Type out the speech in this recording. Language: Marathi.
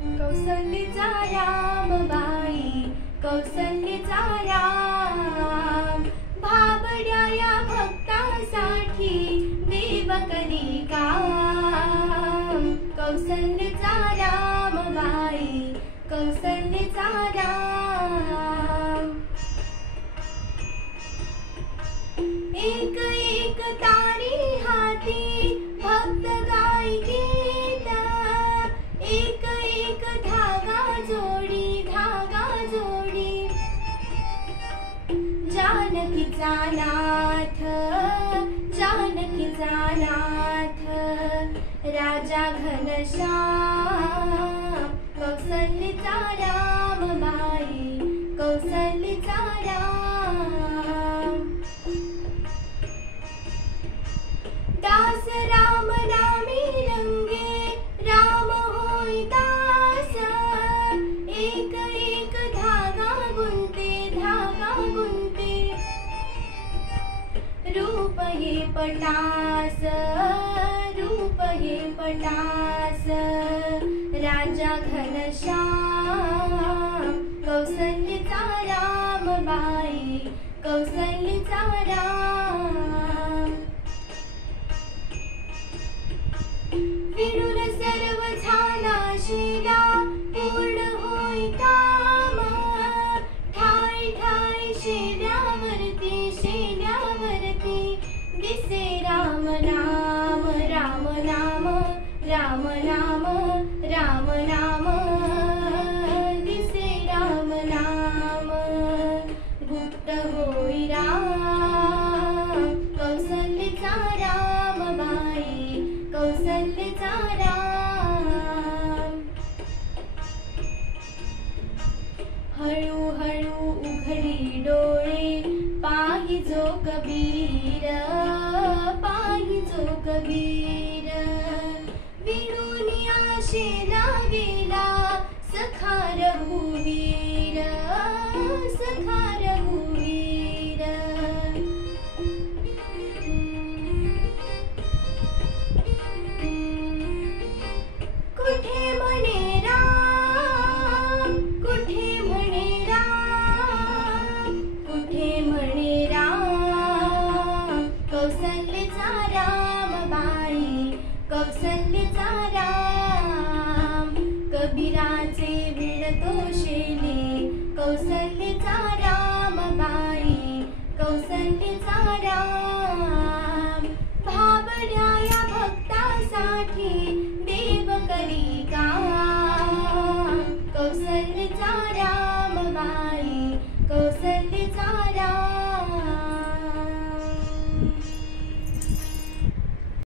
कौसल्यचा रामबाई, कौसल्यचा राम, भाबड्या या भक्तासाठी देव करी काम. कौसल्यचा रामबाई, कौसल्यचा राम. एक एक तारी हाती भक्त गाई गीत, एक एक धागा जोडी, धागा जोडी. जानकीचा नाथ, जानकीचा नाथ, राजा घनश्याम. कौसल्यचा रामबाई, कौसल्यचा राम. दास राम नामी रंगे, राम होई दास. एक एक धागा गुंते, धागा गुंते. रूप हे पटास, रूप हे पटास, राजा घनश्याम. कौसल्यचा रामबाई, कौसल्यचा राम. विणून सर्व झाला शिला, पूर्ण होई काम. ठाई ठाई शेल्यावरती, शेल्यावरती दिसे राम नाम, राम नाम, राम नाम, राम नाम. दिसे राम नाम, गुप्त होई राम. कौसल्यचा रामबाई, कौसल्यचा राम. हळू हळू उघडी डोळे, पाहिजो कबीर, पाहिजो कबीर. विणून आशेला गेला सखा रघुवीर, सखा रघुवीर. कुठे म्हणे राम, कुठे म्हणे राम, कुठे म्हणे राम. कौसल्यचा रामबाई, कौसल्यचा राम. कबीराचे विणतो शेले, कौसल्यचा रामबाई, कौसल्यचा राम.